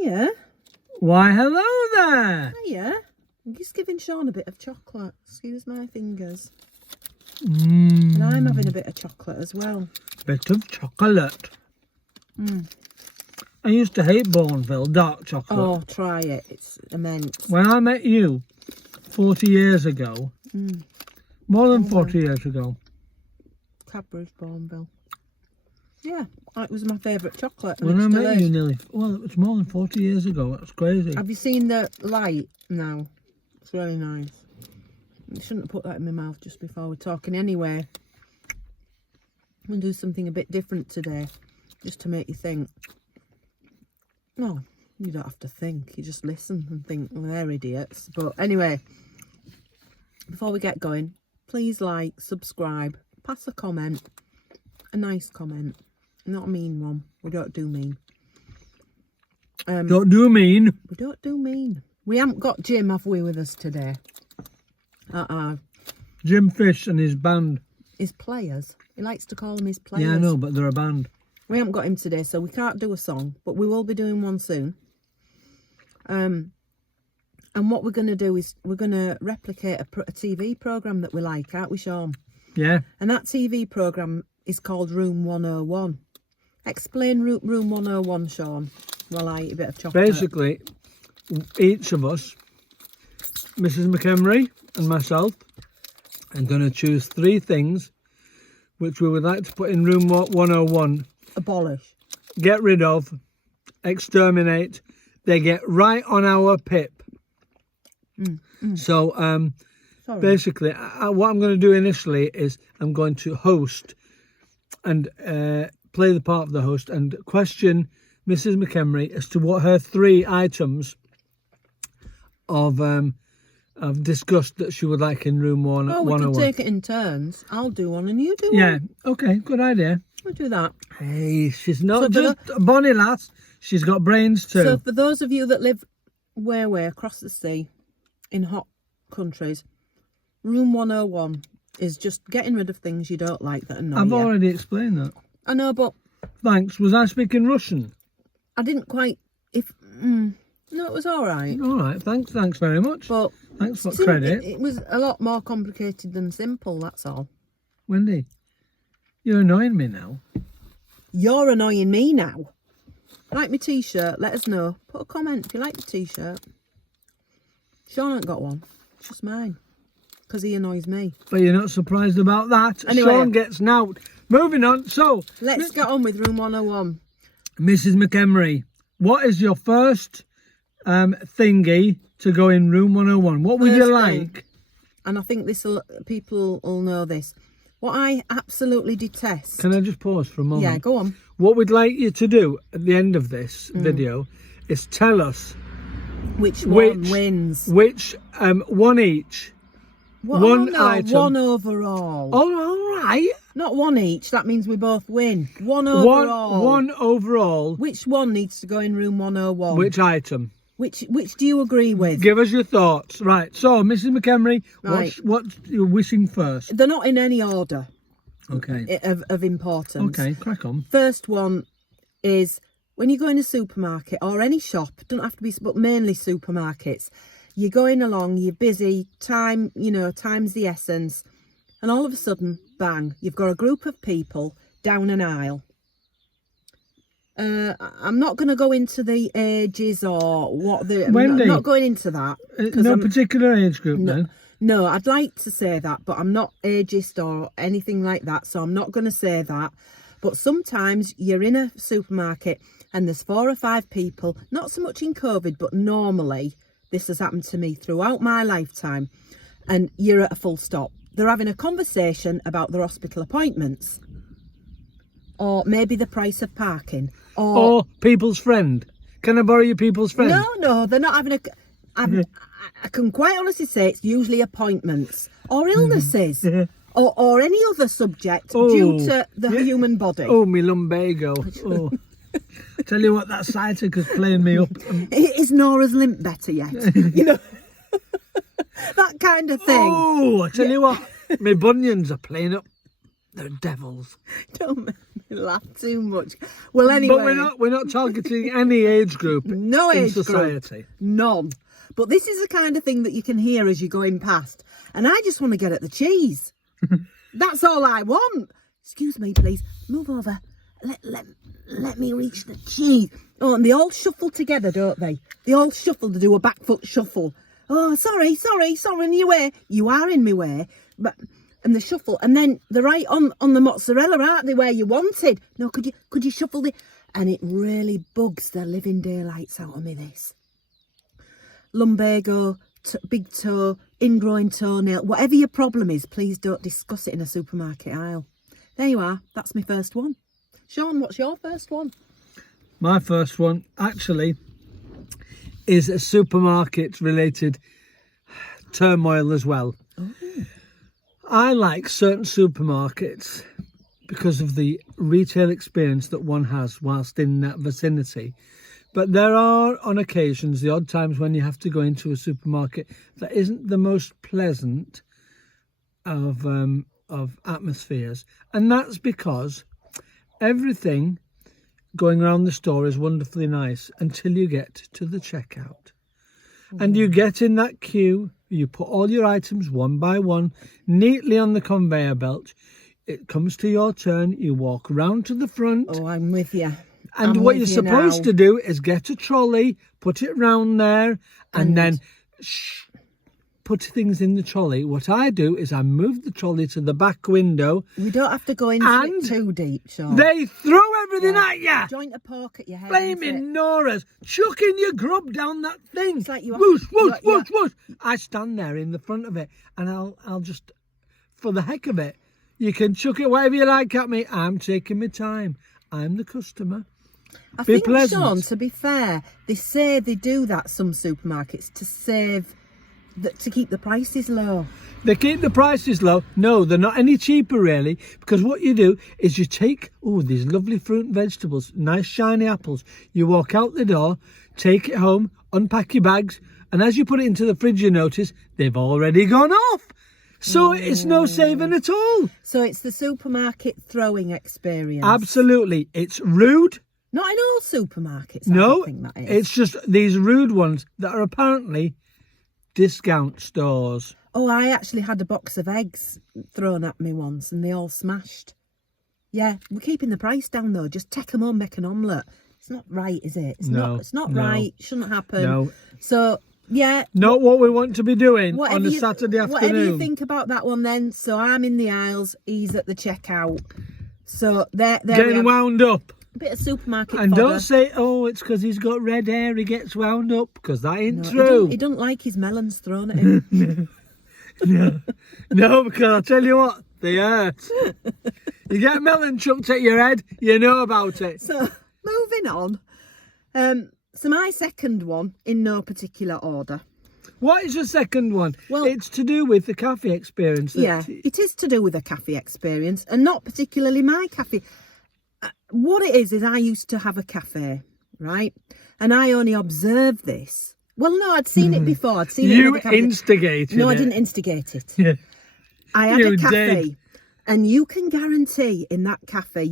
Yeah. Why, hello there. Hiya. I'm just giving Sean a bit of chocolate. Excuse my fingers. Mmm. And I'm having a bit of chocolate as well. Bit of chocolate. I used to hate Bourneville dark chocolate. Oh, try it. It's immense. When I met you 40 years ago, more than 40 years ago. Cadbury's Bourneville. Yeah, it was my favourite chocolate. When I it still met is. you nearly, well, it was more than 40 years ago. That's crazy. Have you seen the light now? It's really nice. I shouldn't have put that in my mouth just before we're talking anyway. I'm going to do something a bit different today, just to make you think. No, you don't have to think. You just listen and think, well, they're idiots. But anyway, before we get going, please like, subscribe, pass a comment, a nice comment, not a mean one. We don't do mean. Don't do mean. We don't do mean. We haven't got Jim, have we, with us today? Jim Fish and his band. His players. He likes to call them his players. Yeah, I know, but they're a band. We haven't got him today, so we can't do a song, but we will be doing one soon. And what we're going to do is we're going to replicate a TV programme that we like, aren't we, Sean? Yeah. And that TV programme is called Room 101. Explain Room 101, Sean, while I eat a bit of chocolate. Basically, each of us, Mrs. McHenry and myself, are going to choose 3 things which we would like to put in Room 101. Abolish. Get rid of, exterminate. They get right on our pip. So Sorry. basically, what I'm going to do initially is I'm going to host and play the part of the host and question Mrs. McHenry as to what her 3 items of disgust that she would like in Room 101. Well, we could take it in turns. I'll do one and you do Yeah, one. okay, good idea. We'll do that. Hey, she's not So just a bonny lass, she's got brains too. So for those of you that live way across the sea in hot countries, Room 101 is just getting rid of things you don't like that annoy I've you. already explained that. I know, but Thanks. Was I speaking Russian? I didn't quite... No, it was all right. All right, thanks very much. But Thanks for credit. it was a lot more complicated than simple, that's all. Wendy, you're annoying me now. You're annoying me now. Like my t-shirt, let us know. Put a comment if you like the t-shirt. Sean ain't got one. It's just mine. Because he annoys me. But you're not surprised about that. Anyway. Sean gets knout. Moving on. So, Let's get on with Room 101. Mrs. McHenry, what is your first thingy to go in Room 101? What would you First like? thing, and I think people will know this. What I absolutely detest... Can I just pause for a moment? Yeah, go on. What we'd like you to do at the end of this video is tell us Which one wins? Which one each. One item. One overall. Oh, all right. Not one each. That means we both win. One overall. One overall. Which one needs to go in Room 101? Which item? Which do you agree with? Give us your thoughts. Right. So, Mrs. McHenry, Right. what's you're wishing first? They're not in any order Okay. of importance. Okay, crack on. First one is when you go in a supermarket or any shop, don't have to be, but mainly supermarkets. You're going along, you're busy, time's the essence. And all of a sudden, bang, you've got a group of people down an aisle. I'm not going to go into the ages or what the... Wendy, I'm not going into that. No particular age group then? No, I'd like to say that, but I'm not ageist or anything like that, so I'm not going to say that. But sometimes you're in a supermarket and there's 4 or 5 people, not so much in COVID, but normally, this has happened to me throughout my lifetime, and you're at a full stop. They're having a conversation about their hospital appointments, or maybe the price of parking, Or people's friend. Can I borrow your people's friend? No, they're not having I can quite honestly say it's usually appointments or illnesses or any other subject due to the human body. Oh, me lumbago. Oh. Tell you what, that sciatica's playing me up. Is Nora's limp better yet? That kind of thing. Oh, I tell you what, my bunions are playing up. They're devils. Don't make me laugh too much. Well, anyway. But we're not targeting any age group No in age society. group. None. But this is the kind of thing that you can hear as you're going past. And I just want to get at the cheese. That's all I want. Excuse me, please. Move over. Let me reach the cheese. Oh, and they all shuffle together, don't they? They all shuffle to do a back foot shuffle. Oh, sorry, in your way. You are in my way. But and the shuffle, and then they're right on the mozzarella, aren't they, where you wanted? No, could you shuffle the... And it really bugs the living daylights out of me, this. Lumbago, big toe, ingrowing toenail, whatever your problem is, please don't discuss it in a supermarket aisle. There you are, that's my first one. Sean, what's your first one? My first one, actually, is a supermarket-related turmoil as well. Oh. I like certain supermarkets because of the retail experience that one has whilst in that vicinity. But there are, on occasions, the odd times when you have to go into a supermarket that isn't the most pleasant of atmospheres. And that's because everything going around the store is wonderfully nice until you get to the checkout. And you get in that queue, you put all your items one by one neatly on the conveyor belt. It comes to your turn, you walk round to the front. Oh, I'm with you. And what you're supposed to do is get a trolley, put it round there, and then put things in the trolley. What I do is I move the trolley to the back window. We don't have to go into it too deep, Sean. They throw everything at you. Joint a pork at your head. Blaming Nora's, chucking your grub down that thing. It's like you have whoosh, whoosh, whoosh, whoosh. I stand there in the front of it, and I'll just, for the heck of it, you can chuck it whatever you like at me. I'm taking my time. I'm the customer. I Be think, pleasant. Sean, to be fair, they say they do that, some supermarkets, to save, to keep the prices low. They keep the prices low. No, they're not any cheaper really, because what you do is you take, these lovely fruit and vegetables, nice shiny apples. You walk out the door, take it home, unpack your bags, and as you put it into the fridge, you notice they've already gone off. So it's no saving at all. So it's the supermarket throwing experience. Absolutely. It's rude. Not in all supermarkets. No, I don't think that is. It's just these rude ones that are apparently discount stores. Oh, I actually had a box of eggs thrown at me once and they all smashed. Yeah, we're keeping the price down though. Just take them home, make an omelette. It's not right, is it? It's not right. Shouldn't happen. No. So, yeah. Not what we want to be doing on a Saturday afternoon. Whatever you think about that one then. So I'm in the aisles, he's at the checkout. So there Getting wound up. A bit of supermarket and fodder. Don't say, it's because he's got red hair, he gets wound up, because that ain't No, true. He don't like his melons thrown at him. No, because I'll tell you what, they hurt. You get melon chucked at your head, you know about it. So, moving on. So my second one, in no particular order. What is your second one? Well, it's to do with the cafe experience. Yeah, it is to do with a cafe experience, and not particularly my cafe. What it is I used to have a cafe, right? And I only observed this. Well, no, I'd seen it before. I'd seen it. You instigated it. No, I didn't instigate it. Yeah. I had a cafe. Did. And you can guarantee in that cafe,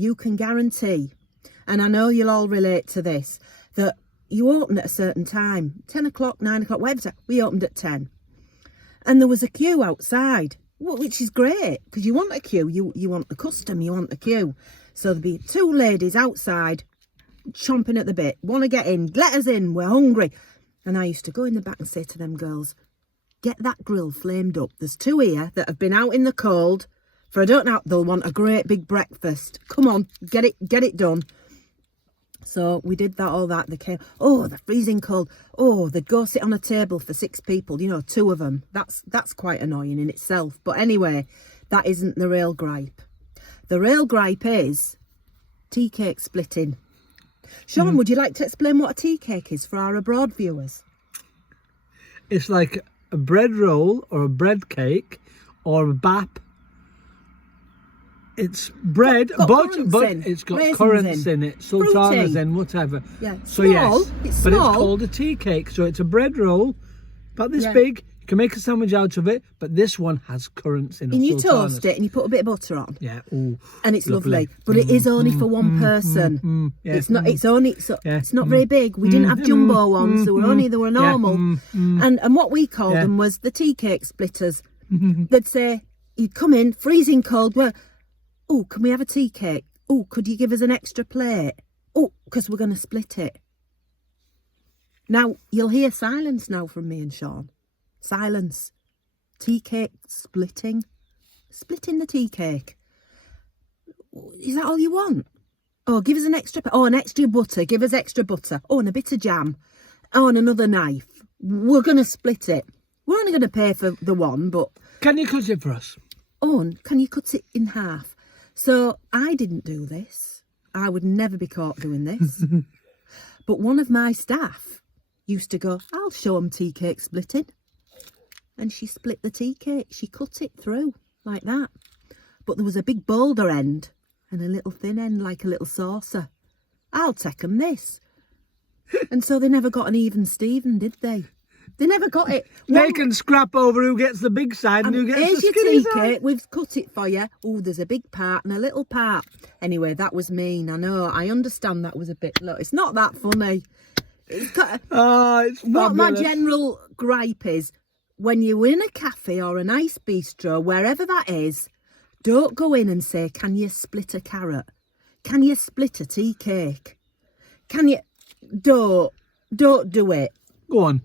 and I know you'll all relate to this, that you open at a certain time, 10 o'clock, 9 o'clock, whatever. We opened at 10. And there was a queue outside, which is great, because you want a queue. You want the custom, you want the queue. So there'd be two ladies outside, chomping at the bit, want to get in, let us in, we're hungry. And I used to go in the back and say to them girls, get that grill flamed up. There's two here that have been out in the cold for I don't know, they'll want a great big breakfast. Come on, get it done. So we did all that. They came, they're freezing cold. They'd go sit on a table for 6 people, two of them. That's quite annoying in itself. But anyway, that isn't the real gripe. The real gripe is tea cake splitting. Sean, would you like to explain what a tea cake is for our abroad viewers? It's like a bread roll or a bread cake or a bap. It's bread, but it's got currants in it, sultanas in, whatever. Yeah, so small. Yes, it's but small. It's called a tea cake. So it's a bread roll, about this big, can make a sandwich out of it, but this one has currants in it. And you toast it and you put a bit of butter on. Yeah. Ooh, And it's lovely. But it is only for one person. yeah. It's not. It's only. Yeah. It's not very big. We didn't have jumbo ones. They were normal. And what we called them was the tea cake splitters. They'd say you'd come in freezing cold. Well, oh, can we have a tea cake? Oh, could you give us an extra plate? Oh, because we're going to split it. Now you'll hear silence now from me and Sean. Silence. Tea cake splitting. Splitting the tea cake. Is that all you want? Oh, give us an extra... Oh, an extra butter. Give us extra butter. Oh, and a bit of jam. Oh, and another knife. We're going to split it. We're only going to pay for the one, but... Can you cut it for us? Oh, and can you cut it in half? So, I didn't do this. I would never be caught doing this. But one of my staff used to go, I'll show them tea cake splitting. And she split the tea cake. She cut it through like that. But there was a big boulder end and a little thin end like a little saucer. I'll take 'em this. And so they never got an even Steven, did they? They never got it. They can scrap over who gets the big side and who gets Here's the your skinny tea side. cake. We've cut it for you. Oh, there's a big part and a little part. Anyway, that was mean. I know. I understand that was a bit... Look, it's not that funny. It's got... Oh, it's What my fabulous. general gripe is, when you're in a cafe or a nice bistro, wherever that is, don't go in and say, can you split a carrot? Can you split a tea cake? Can you... Don't do it. Go on.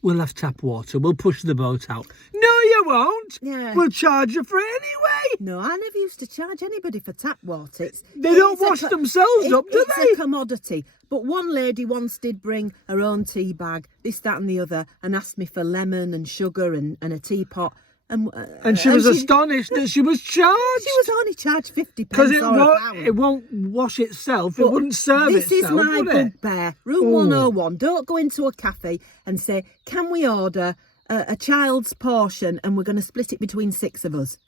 We'll have tap water. We'll push the boat out. No, you won't. Yeah. We'll charge you for it anyway. No, I never used to charge anybody for tap water. They don't It's a wash themselves up, do It's they? a commodity. But one lady once did bring her own tea bag, this, that and the other, and asked me for lemon and sugar and a teapot. And she was astonished that she was charged. She was only charged 50 Because pence or a pound. it won't wash itself. It But wouldn't serve this itself, is my would it? bugbear. Rule 101. Don't go into a cafe and say, can we order a child's portion and we're going to split it between 6 of us?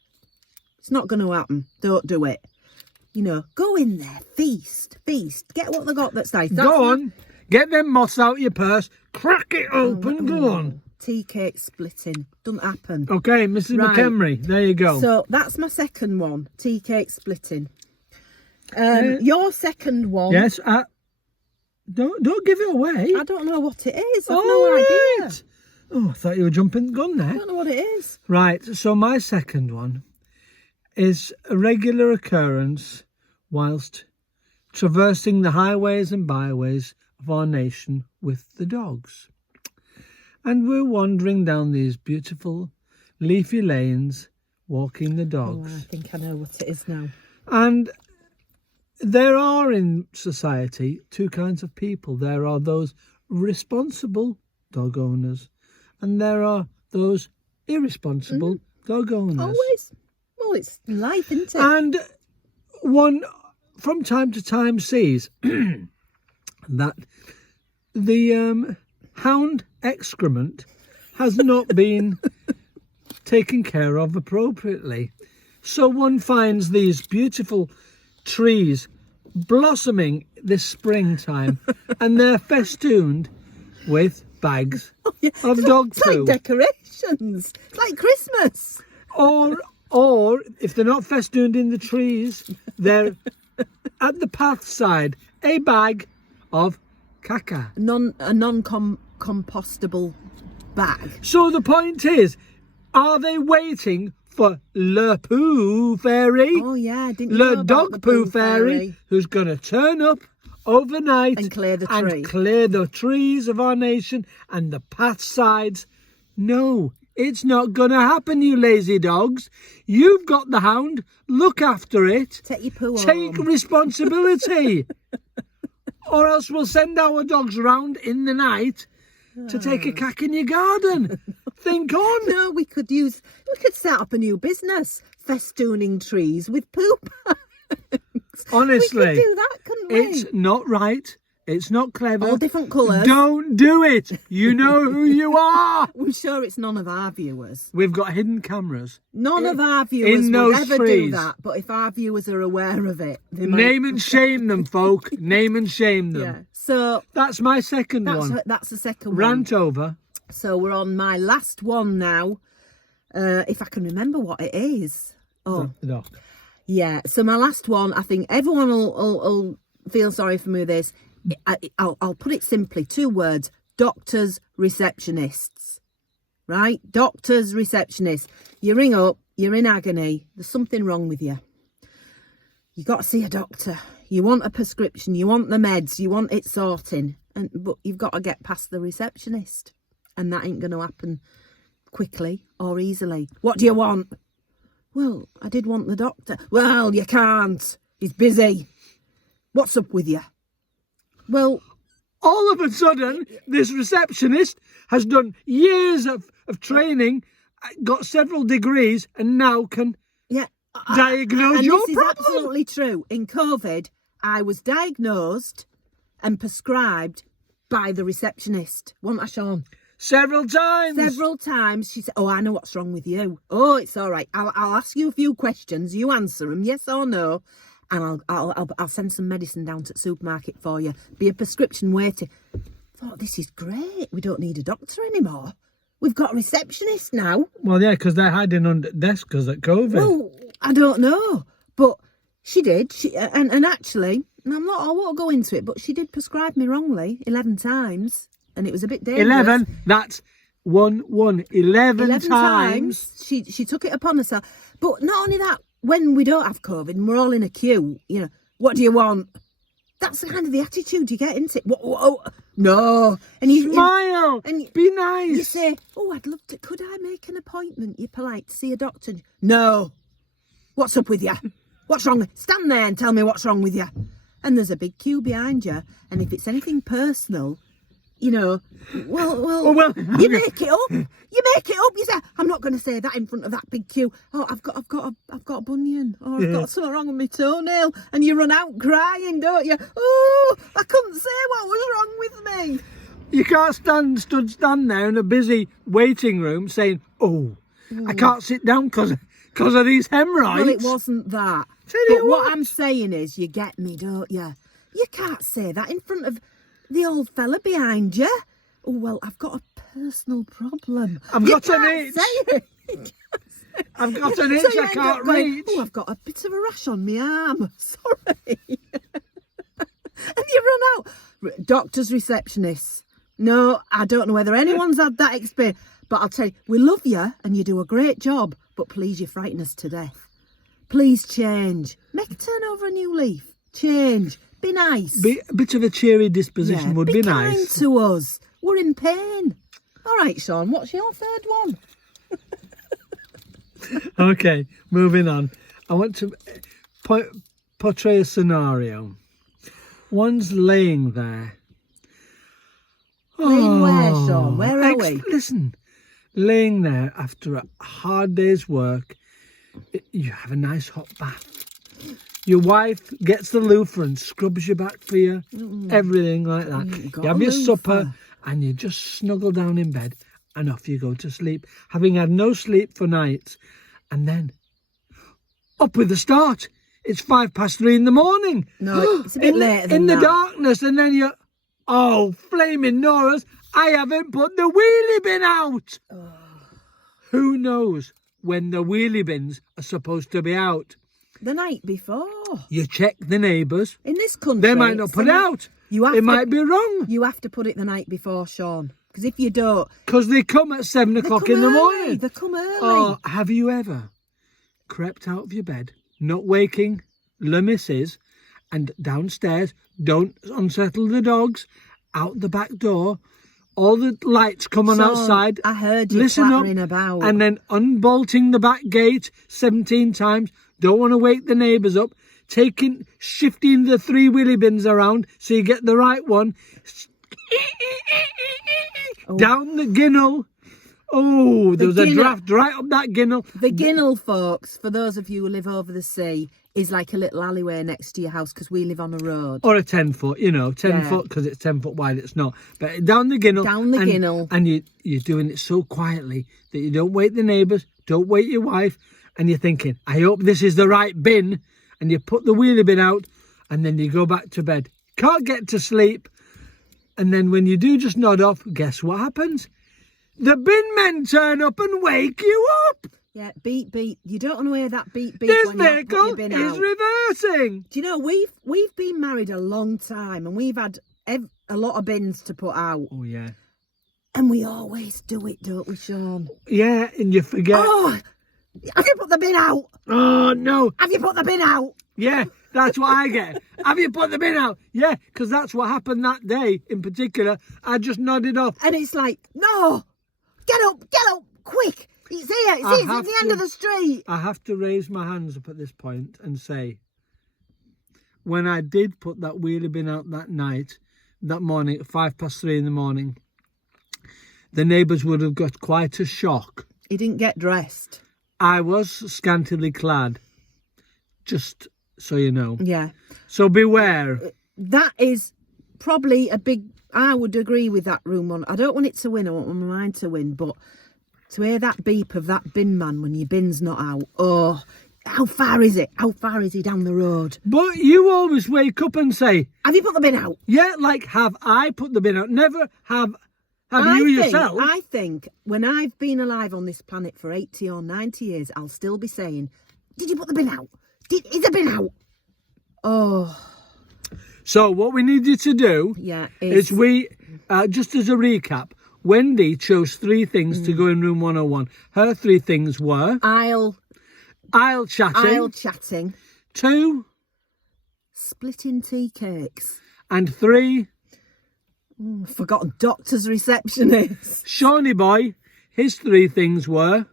It's not going to happen. Don't do it. You know, go in there, feast. Get what they got that's nice. Go on. Get them moths out your purse. Crack it open. Go on. Tea cake splitting. Doesn't happen. Okay, Mrs. Right. McHenry. There you go. So that's my second one. Tea cake splitting. Your second one. Yes. Don't give it away. I don't know what it is. I've Oh, no idea. right. Oh, I thought you were jumping the gun I there. don't know what it is. Right, so my second one is a regular occurrence whilst traversing the highways and byways of our nation with the dogs. And we're wandering down these beautiful leafy lanes, walking the Oh, dogs. I think I know what it is now. And there are in society two kinds of people. There are those responsible dog owners, and there are those irresponsible dog owners. Always. Well, it's life, isn't it? And one, from time to time, sees that the hound excrement has not been taken care of appropriately. So one finds these beautiful trees blossoming this springtime, and they're festooned with bags of dog It's like poo. decorations. It's like Christmas. Or if they're not festooned in the trees, they're at the path side, a bag of caca. A non-compostable bag. So the point is, are they waiting for Le Poo Fairy? Oh, yeah. Didn't you Le know about Dog the Poo Fairy, who's going to turn up overnight And clear the tree. and clear the trees of our nation and the path sides. No, it's not going to happen, you lazy dogs. You've got the hound. Look after it. Take your poo Take home. responsibility. Or else we'll send our dogs round in the night to take a cack in your garden. Think on. No, we could start up a new business, festooning trees with poop. Honestly, We could do that, couldn't we? it's not right. It's not clever. All different colours. Don't do it. You know who you are. I'm sure it's none of our viewers. We've got hidden cameras. None of our viewers in would those ever do trees. that. But if our viewers are aware of it, they might. Name and shame them, folk. Name and shame them. Yeah. So That's my second one. that's the second one. Rant over. So we're on my last one now. If I can remember what it is. Oh, No. yeah. So my last one, I think everyone will feel sorry for me with this. I'll put it simply, 2 words: doctors, receptionists. Right? Doctors, receptionists. You ring up, you're in agony. There's something wrong with you. You got to see a doctor. You want a prescription. You want the meds. You want it sorting. But you've got to get past the receptionist. And that ain't going to happen quickly or easily. What do you want? Well, I did want the doctor. Well, you can't. He's busy. What's up with you? Well, All of a sudden, this receptionist has done years of training, got several degrees, and now can yeah. diagnose And your this is problem. absolutely true. In COVID, I was diagnosed and prescribed by the receptionist. Wasn't I, Sean? Several times. Several times she said, "Oh, I know what's wrong with you. Oh, it's all right. I'll ask you a few questions. You answer them, yes or no, and I'll send some medicine down to the supermarket for you. Be a prescription waiting." Thought, this is great. We don't need a doctor anymore. We've got a receptionist now. Well, yeah, because they're hiding under desks because of COVID. Well, I don't know, but she did. And actually, and I won't go into it, but she did prescribe me wrongly 11 times. And it was a bit dangerous. 11. That's 11 times. She took it upon herself. But not only that, when we don't have COVID and we're all in a queue, you know, what do you want? That's the kind of the attitude you get, isn't it? Whoa, no. And you Smile. and Be nice. you say, "Oh, I'd love to. Could I make an appointment? You're polite to see a doctor." No. What's up with you? What's wrong? Stand there and tell me what's wrong with you. And there's a big queue behind you. And if it's anything personal, you know, well, you make it up. You make it up. You say, "I'm not going to say that in front of that big queue. Oh, I've got a bunion, or I've got something wrong with my toenail," and you run out crying, don't you? "Oh, I couldn't say what was wrong with me." You can't stand there in a busy waiting room saying, "Oh, I can't sit down because of these hemorrhoids." Well, it wasn't that. Tell you But what what. I'm saying is, you get me, don't you? You can't say that in front of the old fella behind you. "Oh, well, I've got a personal problem." I've You got an can't itch. say it. I've got an So itch you I end can't up going, reach. "Oh, I've got a bit of a rash on my arm. Sorry." And you run out. Doctors, receptionists. No, I don't know whether anyone's had that experience, but I'll tell you, we love you and you do a great job, but please, you frighten us to death. Please change. Turn over a new leaf. Change. Be nice. A bit of a cheery disposition would be kind nice. to us. We're in pain. All right, Sean, what's your third one? Okay, moving on. I want to portray a scenario. One's laying there. Laying where, Sean? Where are we? Listen, laying there after a hard day's work. You have a nice hot bath. Your wife gets the loofah and scrubs your back for you. Everything like that. got You have a your supper loofah. and you just snuggle down in bed and off you go to sleep, having had no sleep for nights. And then, up with the start. It's 3:05 in the morning. No, it's a bit later than in the that. darkness, and then you're, "Oh, flaming Nora's, I haven't put the wheelie bin out." Who knows when the wheelie bins are supposed to be out? The night before. You check the neighbours. In this country, They might not put it out. You have It to, might be wrong. You have to put it the night before, Sean. Because if you don't, Because they come at 7 o'clock in the morning. They come early. Oh, have you ever crept out of your bed, not waking the missus, and downstairs, don't unsettle the dogs, out the back door, all the lights come on Sean, outside. I heard you Listen up, clattering about. and then unbolting the back gate 17 times. Don't want to wake the neighbours up. Shifting the 3 wheelie bins around so you get the right one. Down the ginnel. Oh, there was a ginnel. draft right up that ginnel. The Ginnell, folks, for those of you who live over the sea, is like a little alleyway next to your house because we live on a road. Or a 10 foot, 10 Yeah. foot because it's 10 foot wide, it's not. But down the ginnel. Down the ginnel. And you're doing it so quietly that you don't wake the neighbours, don't wake your wife, and you're thinking, "I hope this is the right bin." And you put the wheelie bin out and then you go back to bed. Can't get to sleep. And then when you do just nod off, guess what happens? The bin men turn up and wake you up. Yeah, beep beep. You don't want to hear that beep beep This when you put vehicle your bin is out. reversing. Do you know we've been married a long time and we've had a lot of bins to put out, Oh, yeah. and we always do it, don't we, Sean? Yeah, and you forget. Oh, have you put the bin out? Oh, no. Have you put the bin out? Yeah, that's what I get. Have you put the bin out? Yeah, because that's what happened that day in particular. I just nodded off. And it's like, no, get up, quick. It's here, it's at the end of the street. I have to raise my hands up at this point and say, when I did put that wheelie bin out that night, that morning at 3:05 in the morning, the neighbours would have got quite a shock. He didn't get dressed. I was scantily clad, just so you know. Yeah. So beware. That is probably a big, I would agree with that room one. I don't want it to win, I want my mind to win, but to hear that beep of that bin man when your bin's not out, oh, how far is it? How far is he down the road? But you always wake up and say, Have you put the bin out? yeah, like, have I put the bin out? Never have you yourself. I think when I've been alive on this planet for 80 or 90 years, I'll still be saying, did you put the bin out? Is the bin out? Oh, So what we need you to do yeah. is just as a recap, Wendy chose 3 things to go in room 101. Her 3 things were Aisle chatting, 2, splitting tea cakes. and 3, Forgotten doctor's receptionist. Shawnee boy. His 3 things were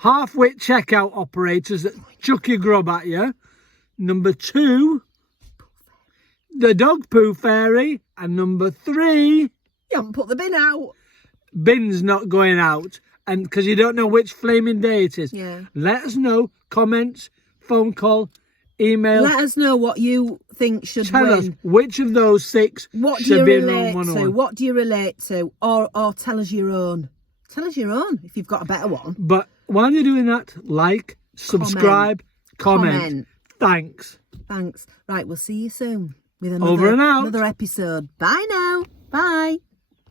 half-wit checkout operators that chuck your grub at you. Number 2, the dog poo fairy. And number 3, You haven't put the bin out. bin's not going out. And because you don't know which flaming day it is. Yeah. Let us know. Comments, phone call, email. Let us know what you think should Tell win. us which of those 6 What do should you be in room relate to? 101. What do you relate to? Or tell us your own. Tell us your own if you've got a better one. But while you're doing that, like, subscribe, comment. Thanks. Thanks. Right, we'll see you soon with Over and out. another episode. Bye now. Bye.